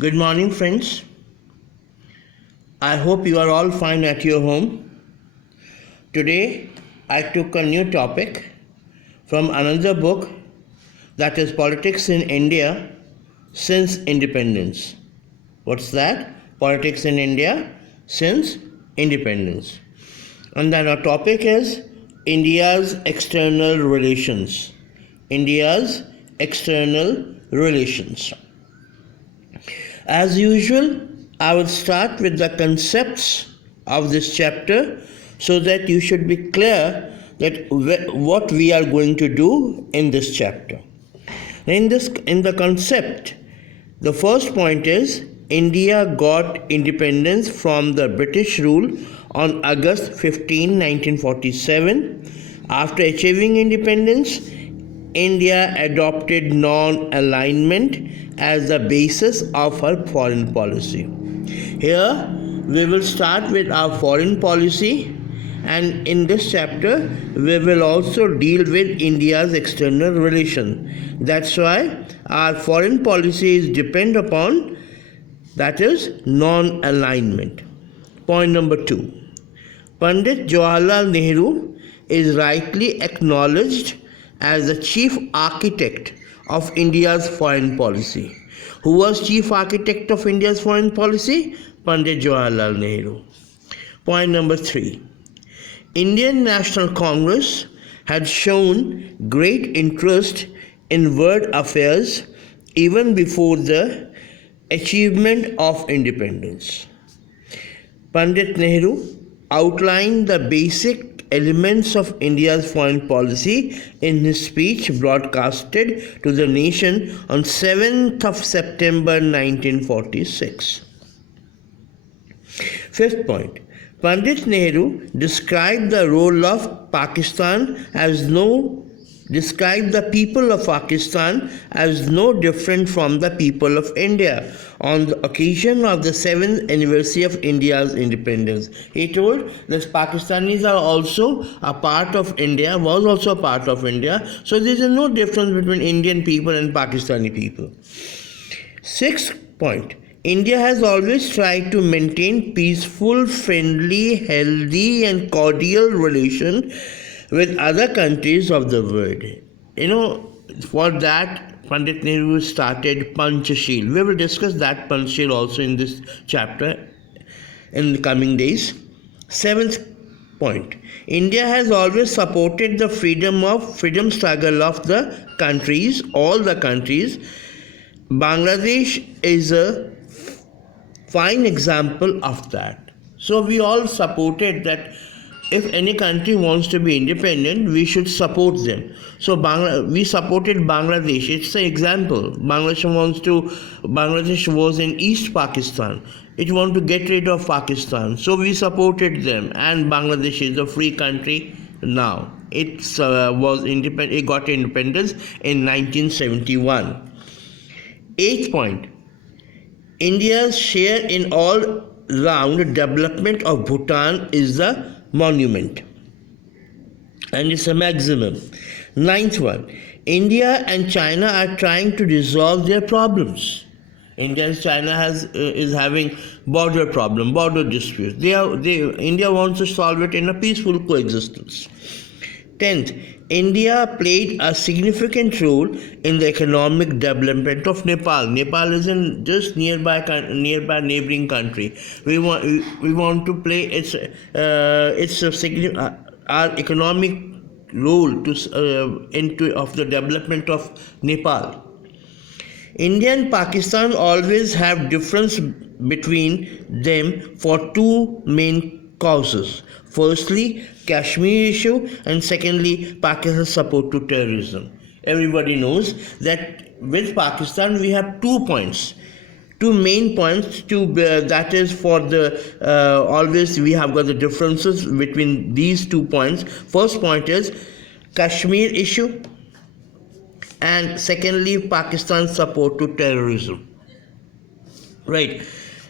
Good morning, friends. I hope you are all fine at your home. Today, I took a new topic from another book, that is Politics in India Since Independence. What's that? Politics in India Since Independence. And then our topic is India's external relations. India's external relations. As usual, I will start with the concepts of this chapter so that you should be clear that what we are going to do in this chapter. In the concept, the first point is India got independence from the British rule on August 15, 1947. After achieving independence, India adopted non-alignment as the basis of her foreign policy. Here we will start with our foreign policy, and in this chapter we will also deal with India's external relation. That's why our foreign policy is depend upon, that is, non-alignment. Point number 2. Pandit Jawaharlal Nehru is rightly acknowledged as the chief architect of India's foreign policy. Who was chief architect of India's foreign policy? Pandit Jawaharlal Nehru. Point number 3. Indian National Congress had shown great interest in world affairs even before the achievement of independence. Pandit Nehru outlined the basic elements of India's foreign policy in his speech broadcasted to the nation on 7th of September 1946. Fifth point. Pandit Nehru described the role of Pakistan as described the people of Pakistan as no different from the people of India on the occasion of the 7th anniversary of India's independence. He told that Pakistanis are also a part of India, was also a part of India, so there is no difference between Indian people and Pakistani people. Sixth point. India has always tried to maintain peaceful, friendly, healthy and cordial relations with other countries of the world. For that, Pandit Nehru started Panchashil. We will discuss that Panchashil also in this chapter in the coming days. Seventh point. India has always supported the freedom struggle of the countries, all the countries. Bangladesh is a fine example of that. So we all supported that if any country wants to be independent, we should support them. So we supported Bangladesh. It's an example. Bangladesh was in East Pakistan. It wanted to get rid of Pakistan. So we supported them, and Bangladesh is a free country now. It was independent. It got independence in 1971. Eighth point. India's share in all-round development of Bhutan is the monument, and it's a maximum. Ninth one. India and China are trying to resolve their problems. India and China is having border disputes. India wants to solve it in a peaceful coexistence. 10th. India played a significant role in the economic development of Nepal. Nepal is in just nearby neighboring country. We want to play our economic role of the development of Nepal. India and Pakistan always have difference between them for two main causes. Firstly, Kashmir issue, and secondly, Pakistan's support to terrorism. Everybody knows that with Pakistan we have 2 points, 2 main points. That is for the always we have got the differences between these 2 points. First point is Kashmir issue, and secondly, Pakistan's support to terrorism. Right.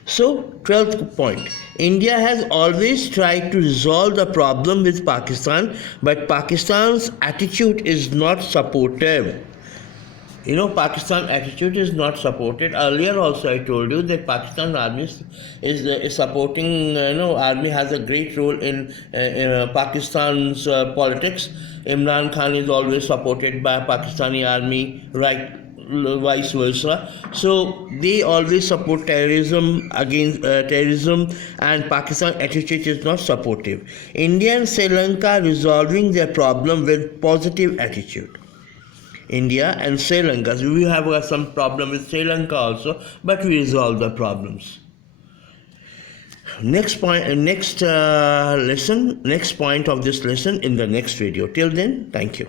So, 12th point. India has always tried to resolve the problem with Pakistan, but Pakistan's attitude is not supportive. Pakistan attitude is not supported. Earlier also I told you that Pakistan army is supporting, army has a great role in Pakistan's politics. Imran Khan is always supported by Pakistani army, right? Vice versa. So they always support terrorism, against terrorism, and Pakistan attitude is not supportive. India and Sri Lanka resolving their problem with positive attitude. India and Sri Lanka. So we have some problem with Sri Lanka also, but we resolve the problems. Next point, next point of this lesson in the next video. Till then, thank you.